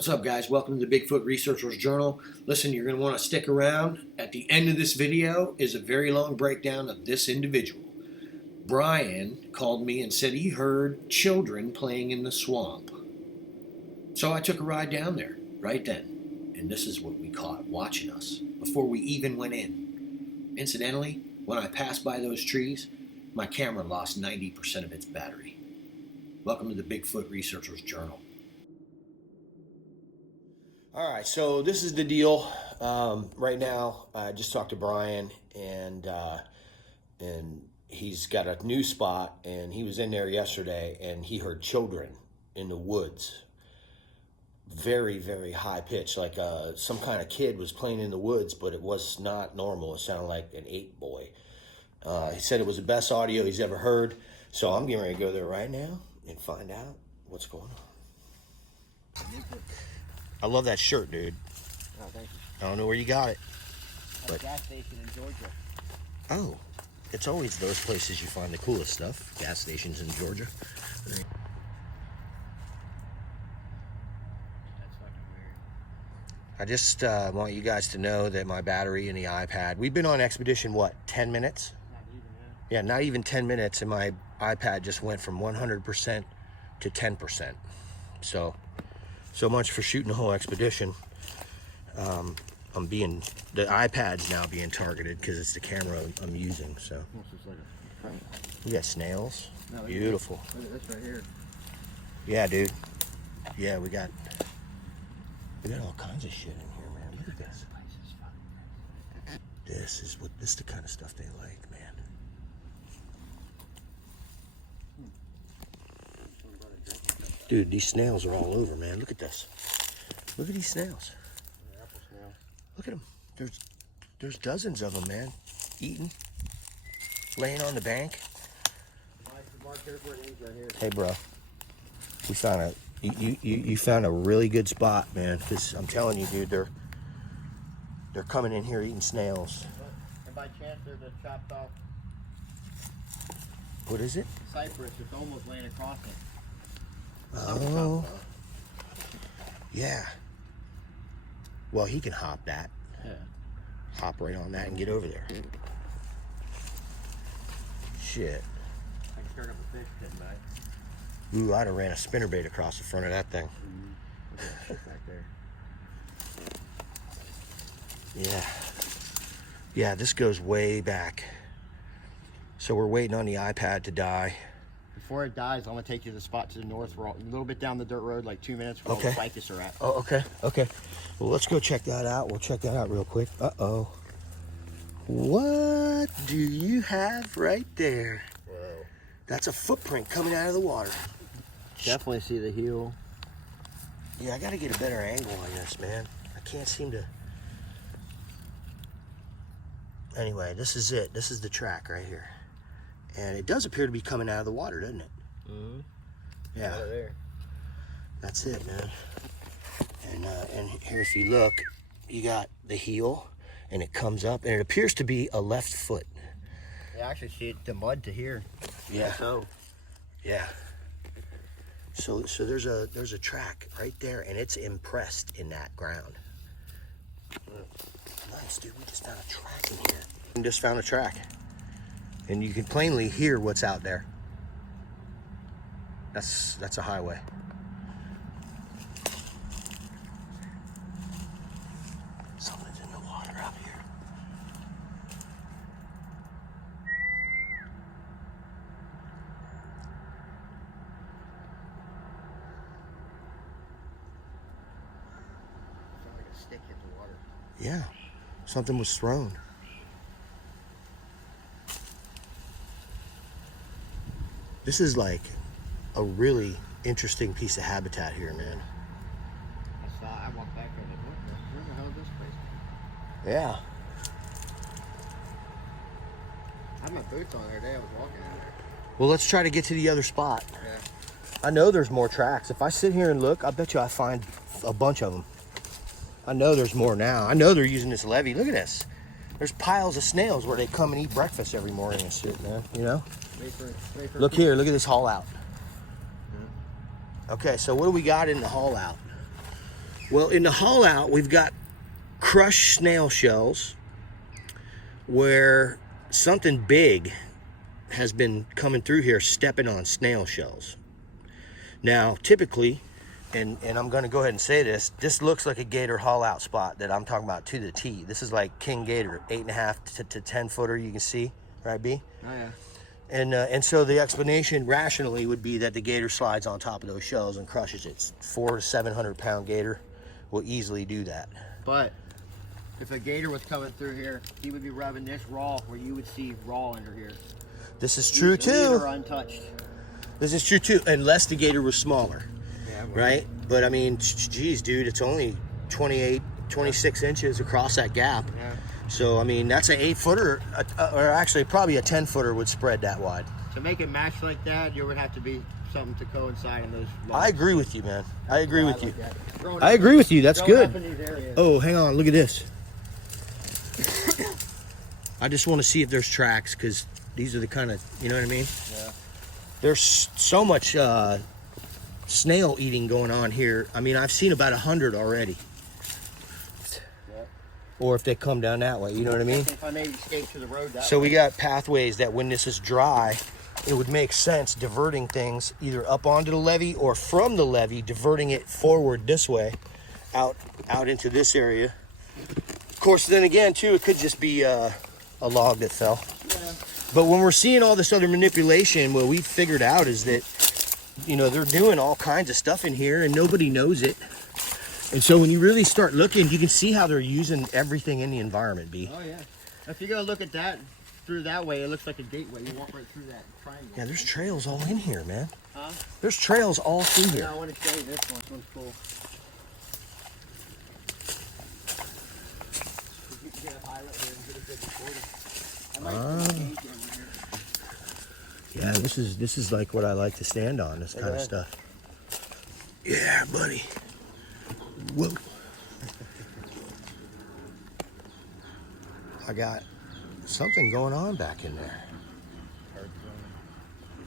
What's up, guys? Welcome to the Bigfoot Researcher's Journal. Listen, you're going to want to stick around. At the end of this video is a very long breakdown of this individual. Brian called me and said he heard children playing in the swamp. So I took a ride down there right then. And this is what we caught watching us before we even went in. Incidentally, when I passed by those trees, my camera lost 90% of its battery. Welcome to the Bigfoot Researcher's Journal. All right, so this is the deal. Right now, I just talked to Brian, and he's got a new spot, and he was in there yesterday, and he heard children in the woods. Very, very high pitch, like some kind of kid was playing in the woods, but it was not normal. It sounded like an 8-boy. He said it was the best audio he's ever heard, so I'm getting ready to go there right now and find out what's going on. I love that shirt, dude. Oh, thank you. I don't know where you got it. At a gas station in Georgia. Oh, it's always those places you find the coolest stuff. Gas stations in Georgia. That's fucking weird. I just want you guys to know that my battery in the iPad, we've been on expedition, what, 10 minutes? Not even, yeah. Yeah, not even 10 minutes, and my iPad just went from 100% to 10%. So much for shooting the whole expedition. The iPad's now being targeted because it's the camera I'm using, so. Almost like a prank. We got snails. No, Beautiful. Look at this right here. Yeah, dude. Yeah, we got all kinds of shit in here, man. Look at this. This is the kind of stuff they like, man. Dude, these snails are all over, man. Look at this. Look at these snails. Apple snail. Look at them. There's dozens of them, man. Eating, laying on the bank. Hey, bro. We found you found a really good spot, man. Because I'm telling you, dude, they're coming in here eating snails. And by chance, there's a chopped off What is it? cypress. It's almost laying across it. Oh, yeah. Well, he can hop that. Yeah. Hop right on that and get over there. Shit. I can start up a fish, couldn't I? Ooh, I'd have ran a spinnerbait across the front of that thing. Look at that shit right there. Yeah. Yeah, this goes way back. So we're waiting on the iPad to die. Before it dies, I'm gonna take you to the spot to the north. We're a little bit down the dirt road, like 2 minutes where all the cycads are at. Oh, okay, okay. Well, let's go check that out. We'll check that out real quick. Uh-oh. What do you have right there? Whoa. That's a footprint coming out of the water. Definitely see the heel. Yeah, I gotta get a better angle on this, man. I can't seem to... Anyway, this is it. This is the track right here. And it does appear to be coming out of the water, doesn't it? Mm-hmm. Yeah. Right there. That's it, man. And here, if you look, you got the heel, and it comes up, and it appears to be a left foot. Yeah, I actually see the mud to here. Yeah. So. Yeah. So there's a track right there, and it's impressed in that ground. Nice, dude. We just found a track in here. We just found a track. And you can plainly hear what's out there. That's a highway. Something's in the water out here. Sounds like a stick hit the water. Yeah, something was thrown. This is like a really interesting piece of habitat here, man. I walked back there and like, where the hell is this place? Yeah. I had my boots on the other day. I was walking in there. Well, let's try to get to the other spot. Yeah. I know there's more tracks. If I sit here and look, I bet you I find a bunch of them. I know there's more now. I know they're using this levee. Look at this. There's piles of snails where they come and eat breakfast every morning and shit, man. You know? Look here, look at this haul out. Okay, so what do we got in the haul out? Well, in the haul out, we've got crushed snail shells where something big has been coming through here stepping on snail shells. Now, typically, and I'm going to go ahead and say this looks like a gator haul out spot that I'm talking about to the T. This is like king gator, 8.5 to 10 footer, you can see, right, B? Oh, yeah. And so the explanation rationally would be that the gator slides on top of those shells and crushes it. 400 to 700 pound gator will easily do that. But if a gator was coming through here, he would be rubbing this raw where you would see raw under here. This is true These too. are untouched. This is true too, unless the gator was smaller, Yeah, right? But I mean, geez, dude, it's only 28, 26 inches across that gap. Yeah. So, I mean, that's an 8 footer, or actually probably a 10 footer would spread that wide. To make it match like that, there would have to be something to coincide in those logs. I agree with you, man. I agree with you. Growing I up- agree with you. That's growing good. up in these areas. Oh, hang on. Look at this. I just want to see if there's tracks, because these are the kind of, you know what I mean? Yeah. There's so much snail eating going on here. I mean, I've seen about 100 already. Yeah. Or if they come down that way, you know what I mean? If I maybe escape to the road that So way. we got pathways that when this is dry, it would make sense diverting things either up onto the levee or from the levee, diverting it forward this way, out into this area. Of course, then again, too, it could just be a log that fell. Yeah. But when we're seeing all this other manipulation, what we figured out is that, you know, they're doing all kinds of stuff in here and nobody knows it. And so when you really start looking, you can see how they're using everything in the environment, B. Oh yeah. If you go look at that through that way, it looks like a gateway. You walk right through that triangle. Yeah, there's trails all in here, man. Huh? There's trails all through here. Yeah, I want to show you this one. This one's cool. You can get a pilot here and get a good recording. I might put a gauge over here. Yeah, this is like what I like to stand on, this kind of ahead. stuff. Yeah, buddy. Whoa. I got something going on back in there.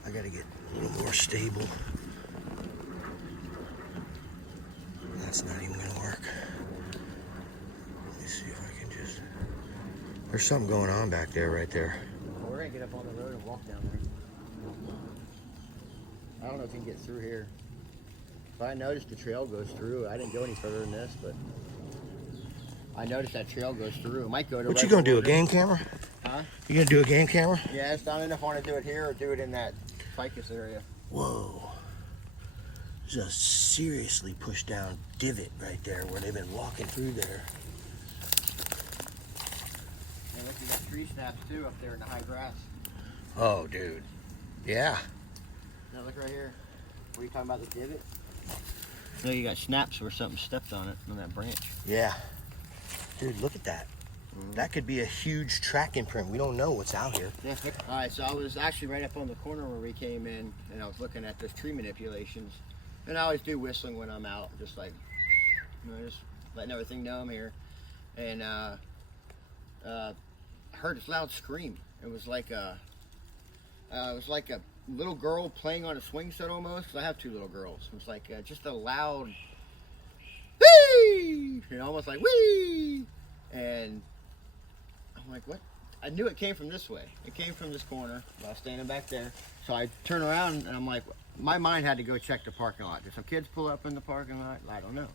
I gotta get a little more stable. That's not even gonna work. Let me see if I can just... There's something going on back there, right there. Well, we're gonna get up on the road and walk down there. I don't know if you can get through here. But I noticed the trail goes through. I didn't go any further than this, but I noticed that trail goes through. It might go to. What you gonna do, a game camera? Huh? You gonna do a game camera? Yeah, I don't know if I want to do it here or do it in that ficus area. Whoa. There's a seriously pushed down divot right there where they've been walking through there. And look, you got tree snaps too up there in the high grass. Oh, dude. Yeah. Now look right here. What are you talking about, the divot? No, you got snaps where something stepped on it, on that branch. Yeah. Dude, look at that. That could be a huge track imprint. We don't know what's out here. Yeah. All right, so I was actually right up on the corner where we came in, and I was looking at those tree manipulations. And I always do whistling when I'm out, just like, you know, just letting everything know I'm here. And I heard this loud scream. It was like a little girl playing on a swing set almost. 'Cause I have two little girls. It was like just a loud, whee! You know, almost like whee! And I'm like, what? I knew it came from this way. It came from this corner. I was standing back there. So I turn around and I'm like, my mind had to go check the parking lot. Did some kids pull up in the parking lot? I don't know.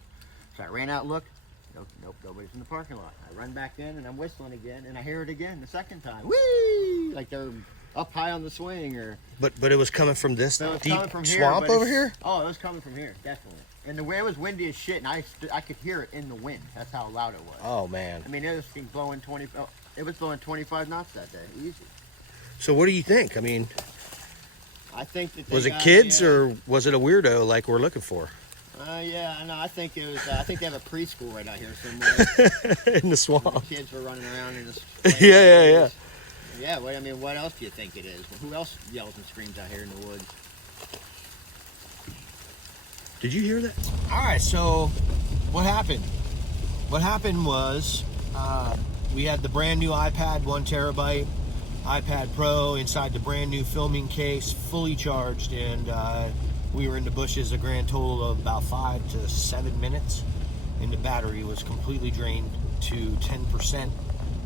So I ran out, looked. Nope, nobody's in the parking lot. I run back in and I'm whistling again, and I hear it again the second time. Whee! Like they're up high on the swing, or. But it was coming from this So it's deep coming from here, swamp but over it's- here? Oh, it was coming from here, definitely. And the wind was windy as shit, and I could hear it in the wind. That's how loud it was. Oh, man. I mean, it was blowing 25 knots that day, easy. So what do you think? I mean, I think that was it kids or was it a weirdo like we're looking for? Yeah, no, I think it was. I think they have a preschool right out here somewhere. In the swamp. The kids were running around in this. Yeah. Yeah, well, I mean, what else do you think it is? Who else yells and screams out here in the woods? Did you hear that? All right, so what happened? What happened was we had the brand new iPad, 1 terabyte, iPad Pro inside the brand new filming case, fully charged, and we were in the bushes a grand total of about 5 to 7 minutes. and the battery was completely drained to 10%,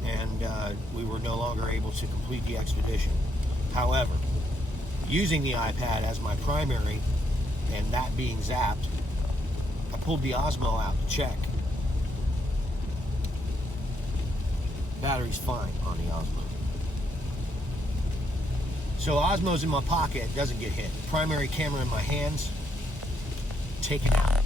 and we were no longer able to complete the expedition. However, using the iPad as my primary and that being zapped, I pulled the Osmo out to check. Battery's fine on the Osmo. So Osmo's in my pocket, doesn't get hit. Primary camera in my hands, taken out.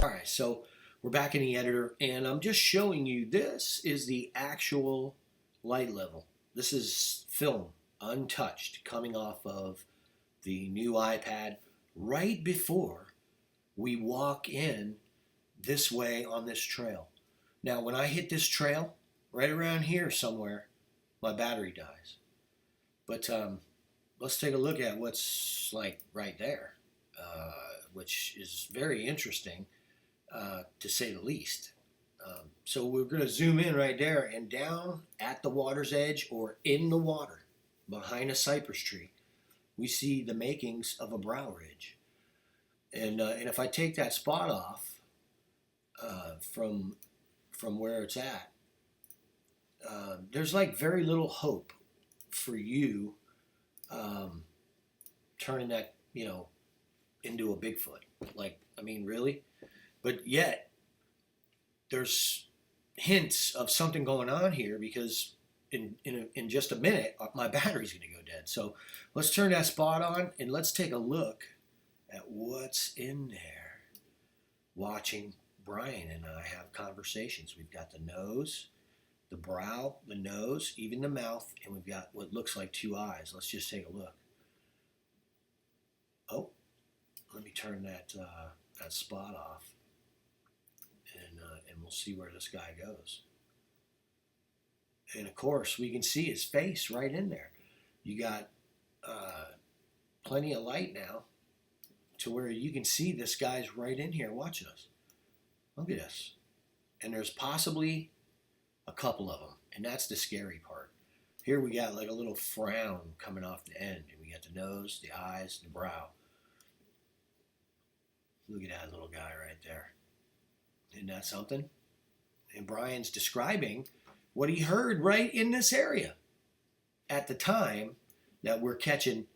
All right, so we're back in the editor, and I'm just showing you this is the actual light level. This is film, untouched, coming off of the new iPad right before we walk in this way on this trail. Now, when I hit this trail, right around here somewhere, my battery dies. But let's take a look at what's like right there, which is very interesting, to say the least. So we're going to zoom in right there, and down at the water's edge or in the water behind a cypress tree, we see the makings of a brow ridge. And if I take that spot off from where it's at, there's like very little hope for you turning that, into a Bigfoot. Like, I mean, really? But yet, there's hints of something going on here, because in just a minute, my battery's going to go dead. So let's turn that spot on and let's take a look at what's in there. Watching Bryan and I have conversations. We've got the nose, the brow, the nose, even the mouth, and we've got what looks like two eyes. Let's just take a look. Oh, let me turn that spot off, and we'll see where this guy goes. And of course, we can see his face right in there. You got plenty of light now to where you can see this guy's right in here watching us. Look at this. And there's possibly a couple of them, and that's the scary part. Here we got like a little frown coming off the end, and we got the nose, the eyes, the brow. Look at that little guy right there. Isn't that something? And Bryan's describing what he heard right in this area at the time that we're catching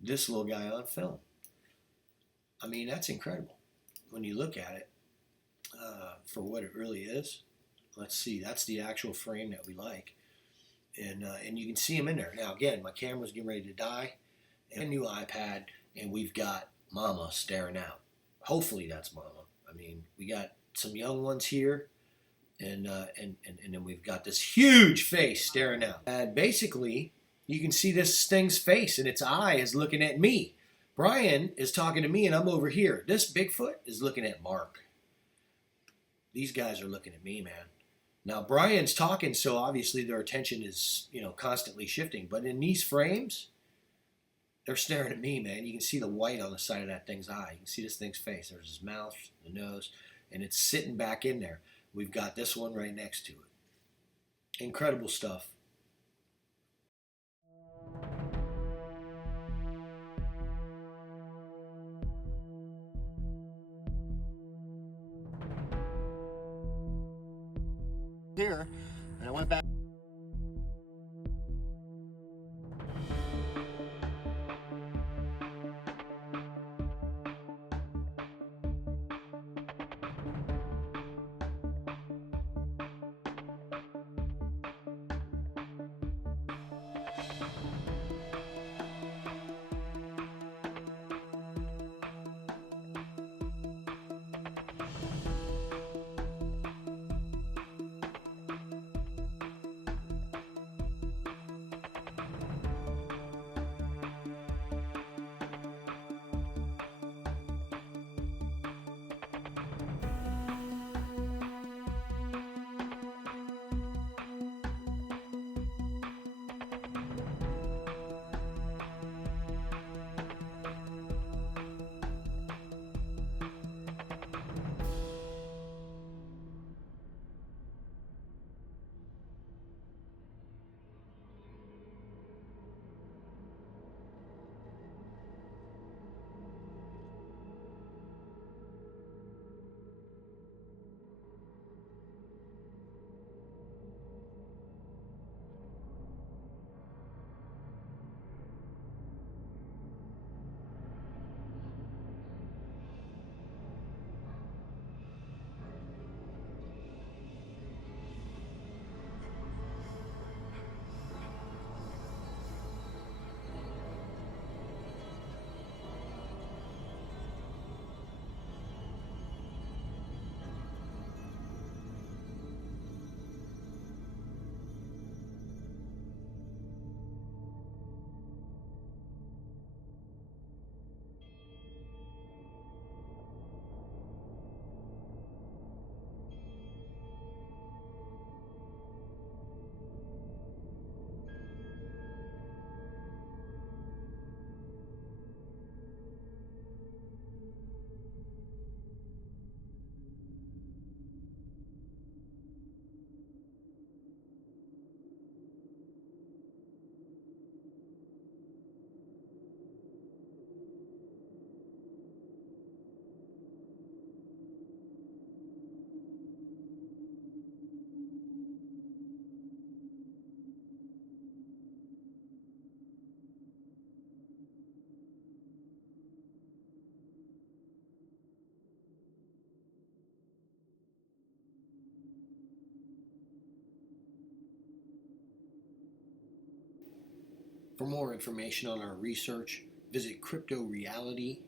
this little guy on film. I mean, that's incredible when you look at it for what it really is. Let's see, that's the actual frame that we like. And you can see him in there. Now, again, my camera's getting ready to die. And a new iPad, and we've got Mama staring out. Hopefully that's Mama. I mean, we got some young ones here, and then we've got this huge face staring out. And basically, you can see this thing's face, and its eye is looking at me. Bryan is talking to me, and I'm over here. This Bigfoot is looking at Mark. These guys are looking at me, man. Now, Bryan's talking, so obviously their attention is, constantly shifting. But in these frames, they're staring at me, man. You can see the white on the side of that thing's eye. You can see this thing's face. There's his mouth, the nose, and it's sitting back in there. We've got this one right next to it. Incredible stuff. Here, and I went back. For more information on our research, visit Crypto Reality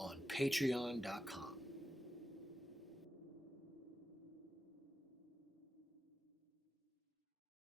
on patreon.com.